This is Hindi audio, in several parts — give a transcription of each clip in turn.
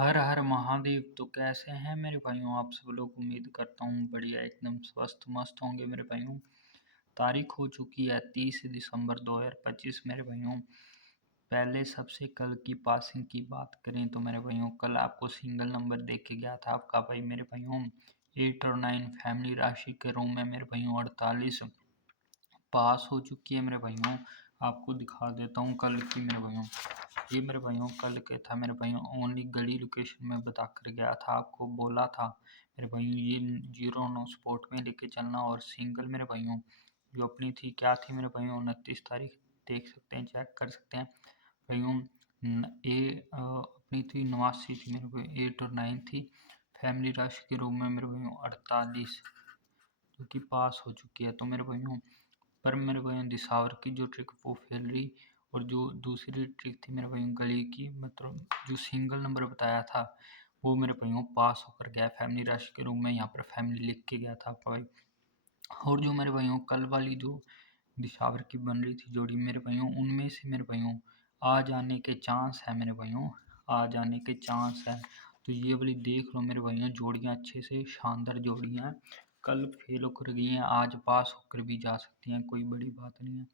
हर हर महादेव। तो कैसे हैं मेरे भाइयों आप सब लोग। उम्मीद करता हूँ बढ़िया एकदम स्वस्थ मस्त होंगे मेरे भाइयों। तारीख हो चुकी है 30 दिसंबर 2025 मेरे भाइयों। पहले सबसे कल की पासिंग की बात करें तो मेरे भाइयों कल आपको सिंगल नंबर देख के गया था आपका भाई मेरे भाइयों 8 और 9 फैमिली राशि के रूम में मेरे भाइयों 48 पास हो चुकी है मेरे भाइयों। आपको दिखा देता हूँ कल की मेरे भाइयों। ये मेरे भाइयों कल के था मेरे भाइयों। ओनली गली लोकेशन में बता कर गया था, आपको बोला था मेरे भाइयों ये 0-9 स्पॉट में लेके चलना। और सिंगल मेरे भाइयों जो अपनी थी क्या थी मेरे भाइयों 29 तारीख, देख सकते हैं चेक कर सकते हैं भाइयों। अपनी थी 89 थी मेरे भाई, 8 और 9 थी। फैमिली राशि के रूम में मेरे भाइयों 48 जो कि पास हो चुकी है। तो मेरे भाइयों पर मेरे भाइयों दिसावर की जो ट्रिक वो फेल रही। और जो दूसरी ट्रिक थी मेरे भाइयों गली की, मतलब जो सिंगल नंबर बताया था वो मेरे भाइयों पास होकर गया फैमिली राशि के रूम में। यहाँ पर फैमिली लिख के गया था आपका भाई। और जो मेरे भाइयों कल वाली जो दिशावर की बन रही थी जोड़ी मेरे भाइयों, उनमें से मेरे भाइयों आ जाने के चांस है मेरे भाइयों, आ जाने के चांस है। तो ये वाली देख लो मेरे भाइयों, जोड़ियाँ अच्छे से शानदार जोड़ियाँ हैं। कल फेल होकर गई हैं, आज पास होकर भी जा सकती हैं, कोई बड़ी बात नहीं है।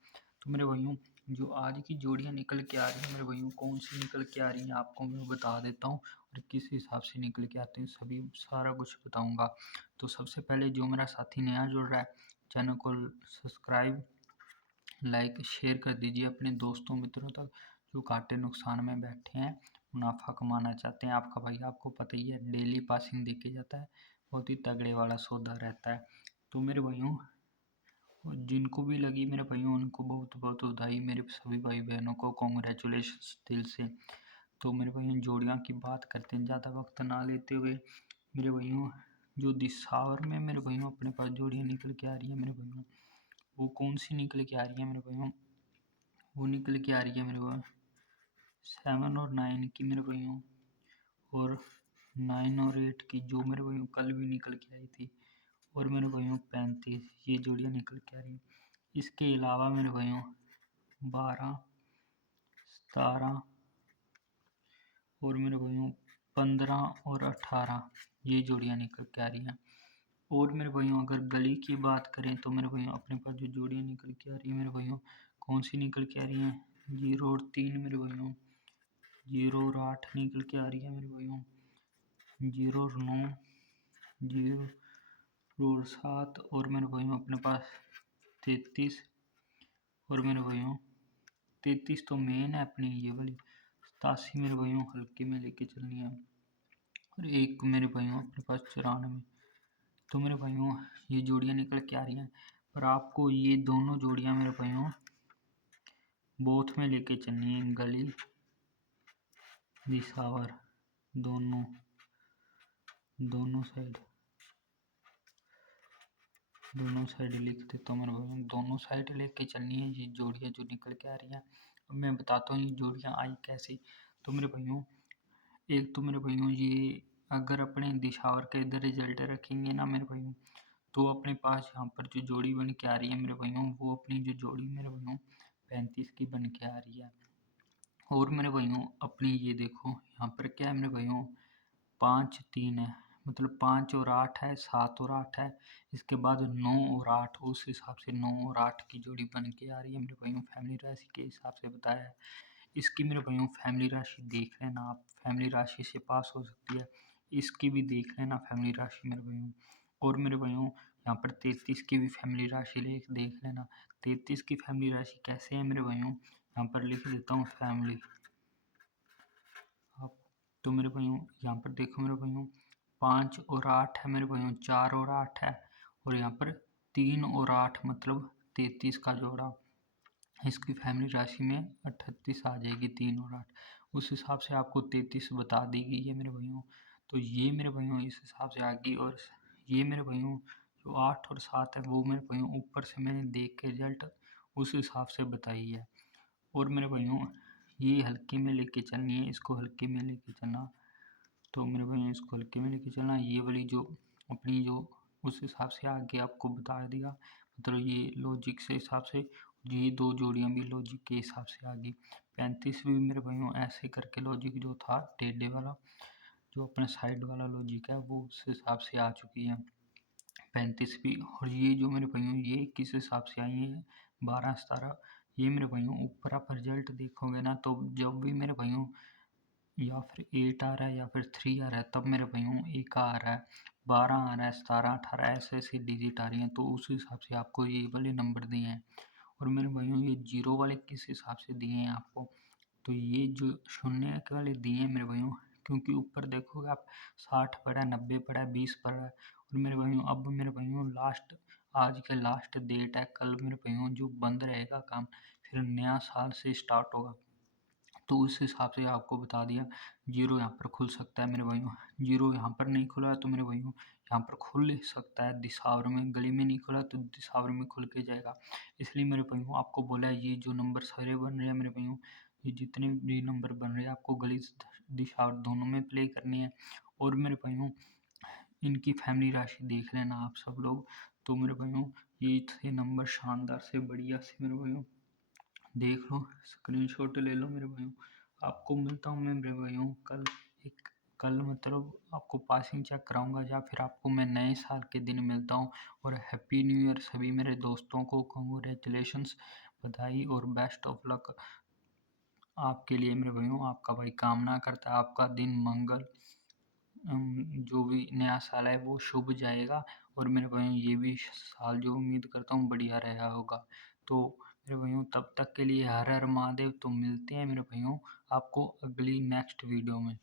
तो मेरे भाइयों जो आज की जोड़ियाँ निकल के आ रही हैं मेरे भाइयों, कौन सी निकल के आ रही हैं आपको मैं बता देता हूँ। और किस हिसाब से निकल के आते हैं सभी सारा कुछ बताऊँगा। तो सबसे पहले जो मेरा साथी नया जुड़ रहा है चैनल को सब्सक्राइब लाइक शेयर कर दीजिए अपने दोस्तों मित्रों तक जो घाटे नुकसान में बैठे हैं, मुनाफा कमाना चाहते हैं। आपका भाई आपको पता ही है डेली पासिंग देके जाता है, बहुत ही तगड़े वाला सौदा रहता है। तो मेरे भाइयों जिनको भी लगी मेरे भाइयों उनको बहुत बहुत बधाई, मेरे सभी भाई बहनों को कॉन्ग्रेचुलेशन दिल से। तो मेरे भाइयों जोड़ियाँ की बात करते हैं ज़्यादा वक्त ना लेते हुए मेरे भाइयों। जो दिसावर में मेरे भाइयों अपने पास जोड़ियाँ निकल के आ रही है मेरे भाइयों, वो कौन सी निकल के आ रही है मेरे भाइयों, वो निकल के आ रही है मेरे को 7 और 9 की मेरे भाइयों। और 9 और 8 की जो मेरे भाइयों कल भी निकल के आई थी। और मेरे भाइयों 35 ये जोड़ियाँ निकल के आ रही हैं। इसके अलावा मेरे भाइयों 12, 17 और मेरे भाइयों 15 और 18 ये जोड़ियाँ निकल के आ रही हैं। और मेरे भाइयों अगर गली की बात करें तो मेरे भाइयों अपने पास जो जोड़ियाँ निकल के आ रही हैं मेरे भाइयों, कौन सी निकल के आ रही हैं 0 और 3 मेरे भाइयों, 0 और 8 निकल के आ रही है मेरे भाइयों, 0 और 9, 0 और 7 और मेरे भाइयों अपने पास 33। और मेरे भाइयों 33 तो मेन है अपनी ये वाली, 87 मेरे भाइयों हल्के में लेके चलनी है। और एक मेरे भाइयों अपने पास 94। तो मेरे भाइयों ये जोड़ियाँ निकल के आ रही हैं, पर आपको ये दोनों जोड़ियाँ मेरे भाइयों बोथ में लेके चलनी है। गली दिसावर दोनों दोनों साइड लिख देता हूँ मेरे भाइयों, दोनों साइड लेके चलनी है ये जोड़ियाँ जो निकल के आ रही हैं। अब मैं बताता हूँ ये जोड़ियाँ आई कैसे। तो मेरे भाइयों एक तो मेरे भाइयों ये अगर अपने दिशावर के इधर रिजल्ट रखेंगे ना मेरे भाइयों, तो अपने पास यहाँ पर जो जोड़ी बन के आ रही है मेरे भाइयों, वो अपनी जो जोड़ी मेरे भाइयों 35 की बन के आ रही है। और मेरे भाइयों अपनी ये देखो यहाँ पर क्या है मेरे भाइयों 5 3 है, मतलब 5 और 8 है, 7 और 8 है। इसके बाद 9 और 8, उस हिसाब से 9 और 8 की जोड़ी बन के आ रही है मेरे भाइयों, फैमिली राशि के हिसाब से बताया है। इसकी मेरे भाइयों फैमिली राशि देख लेना आप, फैमिली राशि से पास हो सकती है। इसकी भी देख लेना फैमिली राशि मेरे भाइयों। और मेरे भाइयों यहाँ पर 33 की भी फैमिली राशि देख लेना। 33 की फैमिली राशि कैसे है मेरे भाइयों, यहाँ पर लिख देता हूँ फैमिली आप। तो मेरे भाइयों यहाँ पर देखो मेरे भाइयों 5 और 8 है मेरे भाइयों, 4 और 8 है। और यहाँ पर 3 और 8 मतलब 33 का जोड़ा, इसकी फैमिली राशि में 38 आ जाएगी 3 और 8। उस हिसाब से आपको 33 बता दी गई है मेरे भाइयों। तो ये मेरे भाइयों इस हिसाब से आ गई। और ये मेरे भाइयों जो 8 और 7 है वो मेरे भाइयों ऊपर से मैंने देख के रिजल्ट उस हिसाब से बताई है। और मेरे भाइयों ये हल्के में लेके चलनी है, इसको हल्के में लेके चलना। तो मेरे भाइयों इसको हल्के में लेके चलना, ये वाली जो अपनी जो उस हिसाब से आगे आपको बता दिया, मतलब ये लॉजिक से हिसाब से ये दो जोड़ियाँ भी लॉजिक के हिसाब से आ गई। 35 भी मेरे भाइयों ऐसे करके लॉजिक जो था टेढ़े वाला जो अपना साइड वाला लॉजिक है वो उस हिसाब से आ चुकी है 35 भी। और ये जो मेरे भाइयों ये किस हिसाब से आई है 12 17, ये मेरे भाइयों ऊपर आप रिजल्ट देखोगे ना तो जब भी मेरे भाइयों या फिर 8 आ रहा है या फिर 3 आ रहा है तब मेरे भाइयों एक आ रहा है, 12 आ रहा है, 17 18 ऐसे ऐसे डिजिट आ रही हैं, तो उस हिसाब से आपको ये वाले नंबर दिए हैं। और मेरे भाइयों ये जीरो वाले किस हिसाब से दिए हैं आपको, तो ये जो शून्य के वाले दिए हैं मेरे भाइयों, क्योंकि ऊपर देखोगे आप 60 पड़ा है, 90 पड़ा है, 20 पड़ा है। और मेरे भाइयों अब मेरे भाइयों लास्ट आज के लास्ट डेट है, कल मेरे भाइयों जो बंद रहेगा काम, फिर नया साल से स्टार्ट होगा, तो उस हिसाब से आपको बता दिया। जीरो यहाँ पर खुल सकता है मेरे भाइयों, जीरो यहाँ पर नहीं खुला है तो मेरे भाइयों यहाँ पर खुल सकता है दिसावर में, गली में नहीं खुला तो दिसावर में खुल के जाएगा। इसलिए मेरे भाइयों आपको बोला है ये जो नंबर सारे बन रहे हैं मेरे भाइयों, ये जितने भी नंबर बन रहे हैं आपको गली दिशावर दोनों में प्ले करनी है। और मेरे भाइयों इनकी फैमिली राशि देख लेना आप सब लोग, तो मेरे भाइयों ये थे नंबर शानदार से बढ़िया से मेरे भाइयों, देख लो स्क्रीनशॉट ले लो मेरे भाइयों। आपको मिलता हूँ मैं मेरे भाइयों कल, एक कल मतलब आपको पासिंग चेक कराऊंगा या फिर आपको मैं नए साल के दिन मिलता हूँ। और हैप्पी न्यू ईयर सभी मेरे दोस्तों को, कॉन्ग्रेचुलेशंस, बधाई और बेस्ट ऑफ लक आपके लिए मेरे भाइयों। आपका भाई कामना करता है आपका दिन मंगल, जो भी नया साल है वो शुभ जाएगा। और मेरे भाइयों ये भी साल जो उम्मीद करता हूँ बढ़िया रहा होगा। तो मेरे भाइयों तब तक के लिए हर हर महादेव, तो मिलते हैं मेरे भाइयों आपको अगली नेक्स्ट वीडियो में।